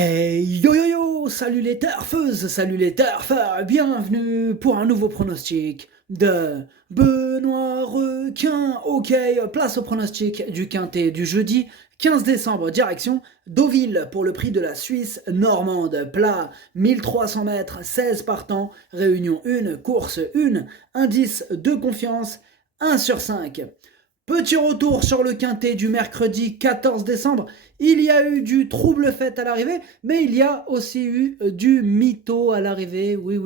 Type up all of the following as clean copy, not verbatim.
Hey yo yo yo, salut les turfeuses, salut les turfeurs, bienvenue pour un nouveau pronostic de Benoît Requin. Ok, place au pronostic du quintet du jeudi 15 décembre, direction Deauville pour le prix de la Suisse normande. Plat 1300 mètres, 16 partants, réunion 1, course 1, indice de confiance 1 sur 5. Petit retour sur le quintet du mercredi 14 décembre. Il y a eu du trouble fait à l'arrivée, mais il y a aussi eu du mytho à l'arrivée. Oui,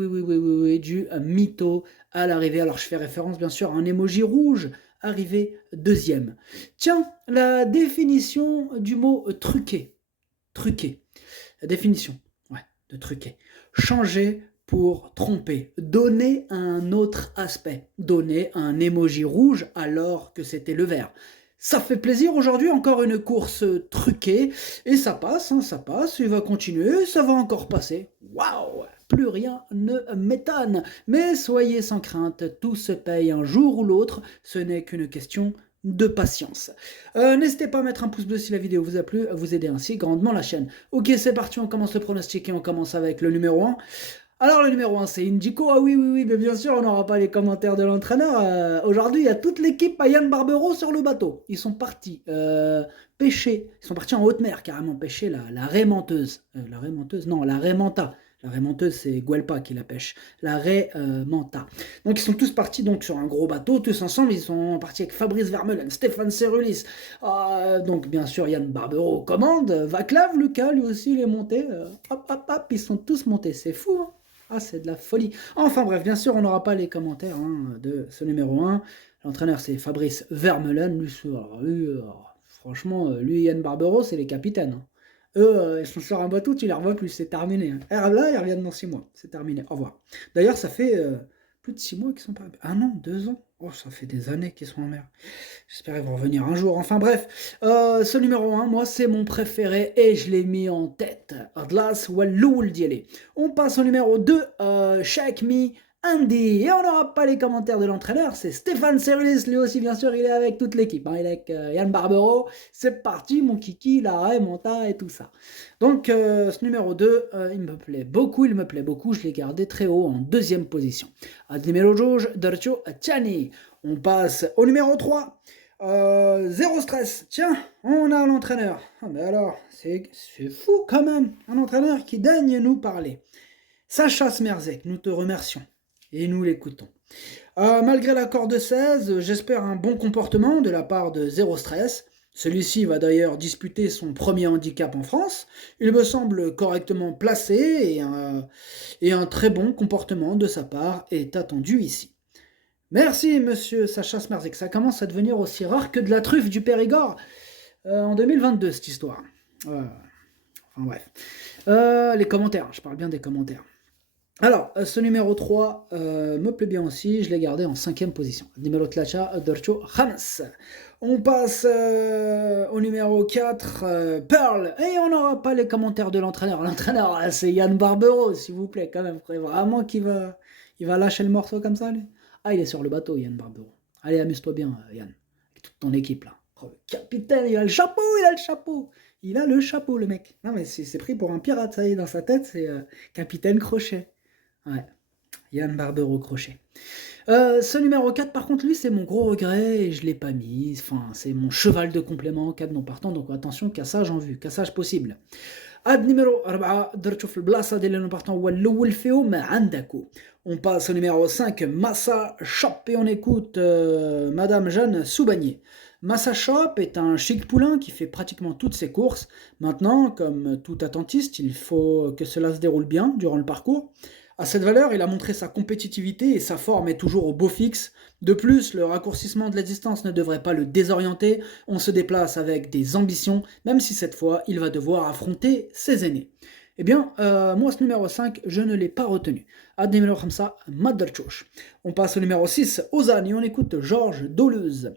du mytho à l'arrivée. Alors je fais référence bien sûr à un emoji rouge, arrivé deuxième. Tiens, la définition du mot truqué. Truqué. La définition, de truqué. Changer pour tromper, donner un autre aspect, donner un emoji rouge alors que c'était le vert. Ça fait plaisir aujourd'hui, encore une course truquée, et ça passe, il va continuer, ça va encore passer. Waouh! Plus rien ne m'étonne. Mais soyez sans crainte, tout se paye un jour ou l'autre, ce n'est qu'une question de patience. N'hésitez pas à mettre un pouce bleu si la vidéo vous a plu, vous aider ainsi grandement la chaîne. Ok, c'est parti, on commence le pronostic et on commence avec le numéro 1. Alors le numéro 1 c'est Indico, ah oui, mais bien sûr on n'aura pas les commentaires de l'entraîneur. Aujourd'hui il y a toute l'équipe à Yann Barbero sur le bateau. Ils sont partis pêcher, ils sont partis en haute mer carrément pêcher la raie menteuse. La raie menteuse, non, la raie manta. La raie menteuse c'est Guelpa qui la pêche. La raie manta. Donc ils sont tous partis donc sur un gros bateau, tous ensemble, ils sont partis avec Fabrice Vermeulen, Stéphane Serulis. Donc bien sûr Yann Barbero commande, Vaclav Lucas lui aussi il est monté. Hop, ils sont tous montés, c'est fou hein. Ah, c'est de la folie. Enfin bref, bien sûr, on n'aura pas les commentaires de ce numéro 1. L'entraîneur, c'est Fabrice Vermeulen. Franchement, lui et Yann Barbero, c'est les capitaines. Hein. Eux, ils sont sur un bateau, tu les revois plus, c'est terminé. Hein. Là, ils reviennent dans 6 mois. C'est terminé. Au revoir. D'ailleurs, ça fait plus de 6 mois qu'ils sont pas... 1 an, 2 ans. Oh, ça fait des années qu'ils sont en mer. J'espère qu'ils vont revenir un jour. Enfin bref, ce numéro 1, moi, c'est mon préféré et je l'ai mis en tête. Atlas Walloul Dielé. On passe au numéro 2, Shake Me Andy. Et on n'aura pas les commentaires de l'entraîneur, c'est Stéphane Serulis. Lui aussi, bien sûr, il est avec toute l'équipe. Hein. Il est avec Yann Barbero. C'est parti, mon kiki, Lara, Monta et tout ça. Donc, ce numéro 2, il me plaît beaucoup. Je l'ai gardé très haut en deuxième position. Numéro George Darcho Chani. On passe au numéro 3. Zéro stress. Tiens, on a l'entraîneur. Ah, mais alors, c'est fou quand même. Un entraîneur qui daigne nous parler. Sacha Smerzek, nous te remercions. Et nous l'écoutons. Malgré l'accord de 16, j'espère un bon comportement de la part de Zéro Stress. Celui-ci va d'ailleurs disputer son premier handicap en France. Il me semble correctement placé et un très bon comportement de sa part est attendu ici. Merci, monsieur Sacha Smerzek. Ça commence à devenir aussi rare que de la truffe du Périgord en 2022, cette histoire. Enfin bref. Les commentaires, je parle bien des commentaires. Alors, ce numéro 3 me plaît bien aussi, je l'ai gardé en 5e position. Numéro Tlacha, Dorcho Hans. On passe au numéro 4, Pearl. Et on n'aura pas les commentaires de l'entraîneur. L'entraîneur, c'est Yann Barbero, s'il vous plaît, quand même. Vous croyez vraiment qu'il va lâcher le morceau comme ça, lui? Ah, il est sur le bateau, Yann Barbero. Allez, amuse-toi bien, Yann. Avec toute ton équipe, là. Oh, le capitaine, il a le chapeau. Il a le chapeau, le mec. Non, mais c'est pris pour un pirate, ça y est, dans sa tête, c'est Capitaine Crochet. Ouais, Yann Barbero Crochet. Ce numéro 4, par contre, lui, c'est mon gros regret et je ne l'ai pas mis. Enfin, c'est mon cheval de complément, 4 non partant, donc attention, cassage en vue, cassage possible. Ad numéro 4, درتو في البلاصة ديال لي نوبارتون هو الأول فيهم عندكو. On passe au numéro 5, Massa Shop, et on écoute Madame Jeanne Soubagnier. Massa Shop est un chic poulain qui fait pratiquement toutes ses courses. Maintenant, comme tout attentiste, il faut que cela se déroule bien durant le parcours. À cette valeur, il a montré sa compétitivité et sa forme est toujours au beau fixe. De plus, le raccourcissement de la distance ne devrait pas le désorienter. On se déplace avec des ambitions, même si cette fois, il va devoir affronter ses aînés. Eh bien, moi, ce numéro 5, je ne l'ai pas retenu. Ad numéro 5, Maderchosh. On passe au numéro 6, Ozan, et on écoute Georges Doleuse.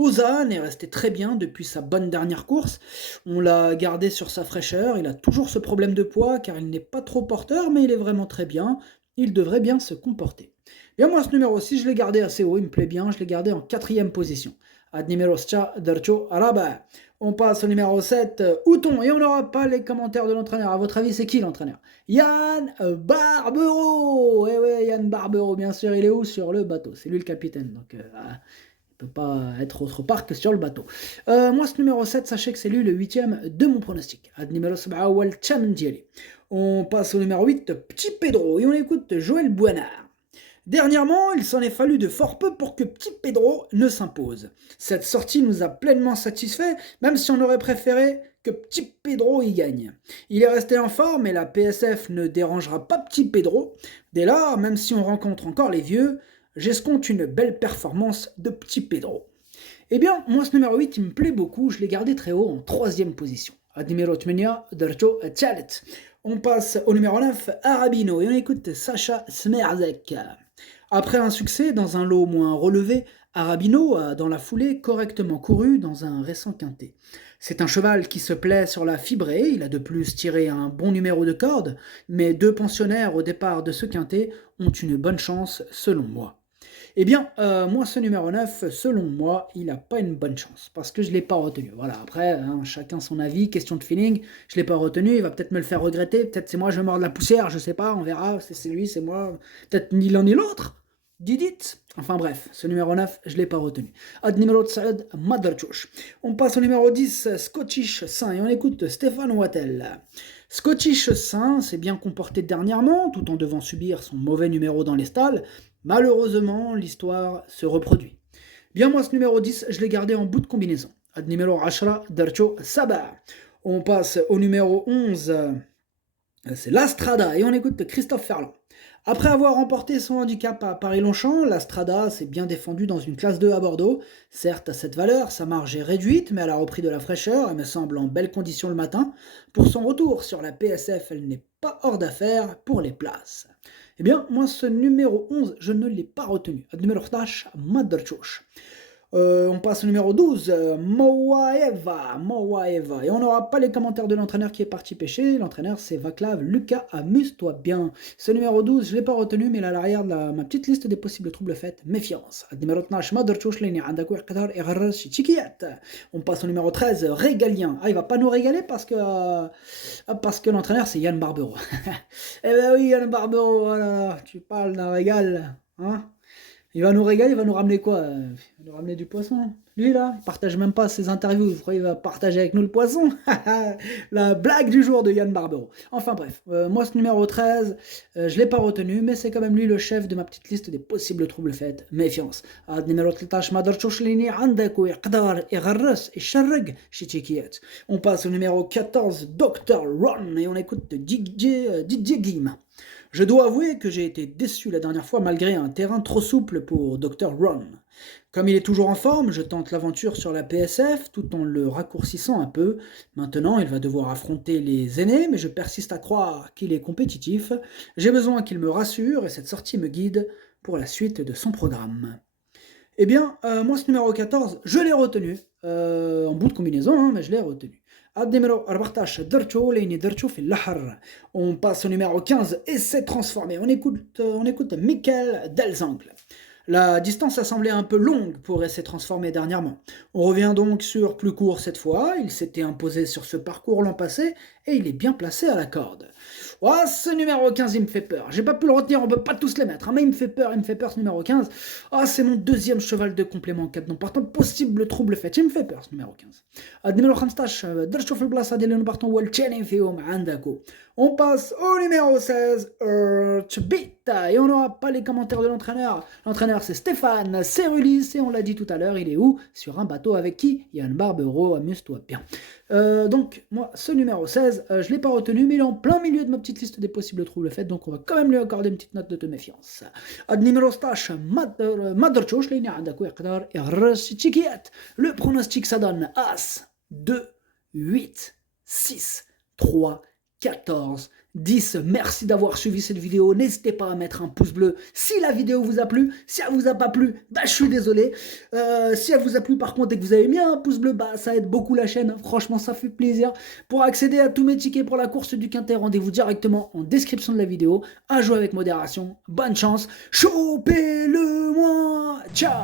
Ozan est resté très bien depuis sa bonne dernière course. On l'a gardé sur sa fraîcheur. Il a toujours ce problème de poids car il n'est pas trop porteur, mais il est vraiment très bien. Il devrait bien se comporter. Bien moi, ce numéro 6, je l'ai gardé assez haut, il me plaît bien. Je l'ai gardé en 4e position. Ad numéro 6 Darcho Araba. On passe au numéro 7, Outon, et on n'aura pas les commentaires de l'entraîneur. À votre avis, c'est qui l'entraîneur? Yann Barbero. Eh ouais, Yann Barbero, bien sûr, il est où? Sur le bateau. C'est lui le capitaine, donc il ne peut pas être autre part que sur le bateau. Moi, ce numéro 7, sachez que c'est lui le 8e de mon pronostic. Ad numéro 7, on passe au numéro 8, Petit Pedro, et on écoute Joël Boinard. Dernièrement, il s'en est fallu de fort peu pour que Petit Pedro ne s'impose. Cette sortie nous a pleinement satisfait, même si on aurait préféré que Petit Pedro y gagne. Il est resté en forme et la PSF ne dérangera pas Petit Pedro. Dès lors, même si on rencontre encore les vieux, j'escompte une belle performance de Petit Pedro. Eh bien, moi ce numéro 8, il me plaît beaucoup, je l'ai gardé très haut en 3e position. Ad numéro 8, Darjo Tchalet. On passe au numéro 9, Arabino, et on écoute Sacha Smerzek. Après un succès dans un lot moins relevé, Arabino a dans la foulée correctement couru dans un récent quintet. C'est un cheval qui se plaît sur la fibrée, il a de plus tiré un bon numéro de corde, mais 2 pensionnaires au départ de ce quintet ont une bonne chance selon moi. Eh bien, moi ce numéro 9, selon moi, il n'a pas une bonne chance, parce que je ne l'ai pas retenu. Voilà, après, hein, chacun son avis, question de feeling, je ne l'ai pas retenu, il va peut-être me le faire regretter, peut-être c'est moi, je vais mordre la poussière, je sais pas, on verra, c'est lui, c'est moi, peut-être ni l'un ni l'autre. Didit. Enfin bref, ce numéro 9, je ne l'ai pas retenu. Ad numéro 9, Madarchouch. On passe au numéro 10, Scottish Saint, et on écoute Stéphane Wattel. Scottish Saint s'est bien comporté dernièrement, tout en devant subir son mauvais numéro dans les stalles. Malheureusement, l'histoire se reproduit. Bien moi, ce numéro 10, je l'ai gardé en bout de combinaison. Ad numéro 10, Darcho Sabah. On passe au numéro 11, c'est l'Astrada, et on écoute Christophe Ferland. Après avoir remporté son handicap à Paris-Longchamp, l'Astrada s'est bien défendue dans une classe 2 à Bordeaux. Certes, à cette valeur, sa marge est réduite, mais elle a repris de la fraîcheur et me semble en belle condition le matin. Pour son retour sur la PSF, elle n'est pas hors d'affaire pour les places. Eh bien, moi, ce numéro 11, je ne l'ai pas retenu. Numéro 12, Madarchouch. On passe au numéro 12, Moaeva. Et on n'aura pas les commentaires de l'entraîneur qui est parti pêcher. L'entraîneur, c'est Vaclav Lucas, amuse-toi bien. Ce numéro 12, je ne l'ai pas retenu, mais il est à l'arrière de ma petite liste des possibles troubles faits. Méfiance. Numéro 12, on passe au numéro 13, Régalien. Ah, il va pas nous régaler parce que l'entraîneur, c'est Yann Barbero. Eh ben oui, Yann Barbero, voilà, tu parles d'un régal, hein. Il va nous régaler, il va nous ramener quoi? Il va nous ramener du poisson. Lui là, il partage même pas ses interviews. Vous croyez qu'il va partager avec nous le poisson? La blague du jour de Yann Barbero. Enfin bref, moi ce numéro 13, je l'ai pas retenu, mais c'est quand même lui le chef de ma petite liste des possibles troubles faits. Méfiance. Numéro 13, on passe au numéro 14, Dr. Ron, et on écoute Didier Guillemin. Je dois avouer que j'ai été déçu la dernière fois malgré un terrain trop souple pour Dr. Ron. Comme il est toujours en forme, je tente l'aventure sur la PSF tout en le raccourcissant un peu. Maintenant, il va devoir affronter les aînés, mais je persiste à croire qu'il est compétitif. J'ai besoin qu'il me rassure et cette sortie me guide pour la suite de son programme. Eh bien, moi ce numéro 14, je l'ai retenu, en bout de combinaison, hein, mais je l'ai retenu. Numéro 14, on passe au numéro 15 et c'est transformé. On écoute Michael Delzangle. La distance a semblé un peu longue pour Essai Transformé dernièrement. On revient donc sur plus court cette fois, il s'était imposé sur ce parcours l'an passé et il est bien placé à la corde. Oh, ce numéro 15, il me fait peur. J'ai pas pu le retenir, on peut pas tous les mettre, hein, mais il me fait peur ce numéro 15. Ah, c'est mon deuxième cheval de complément 4, donc partant possible trouble fait. Il me fait peur ce numéro 15. Numéro 15, on passe au numéro 16, Urchbita, et on n'aura pas les commentaires de l'entraîneur. L'entraîneur, c'est Stéphane Cerulis, et on l'a dit tout à l'heure, il est où? Sur un bateau avec qui? Yann Barbero, amuse-toi bien. Donc, moi, ce numéro 16, je ne l'ai pas retenu, mais il est en plein milieu de ma petite liste des possibles troubles faits, donc on va quand même lui accorder une petite note de méfiance. Numéro 16, le pronostic, ça donne As, 2, 8, 6, 3, 14, 10. Merci d'avoir suivi cette vidéo. N'hésitez pas à mettre un pouce bleu si la vidéo vous a plu. Si elle vous a pas plu, bah je suis désolé. Si elle vous a plu par contre et que vous avez mis un pouce bleu, bah ça aide beaucoup la chaîne. Franchement, ça fait plaisir. Pour accéder à tous mes tickets pour la course du Quintet, rendez-vous directement en description de la vidéo. À jouer avec modération. Bonne chance. Chopez-le-moi. Ciao.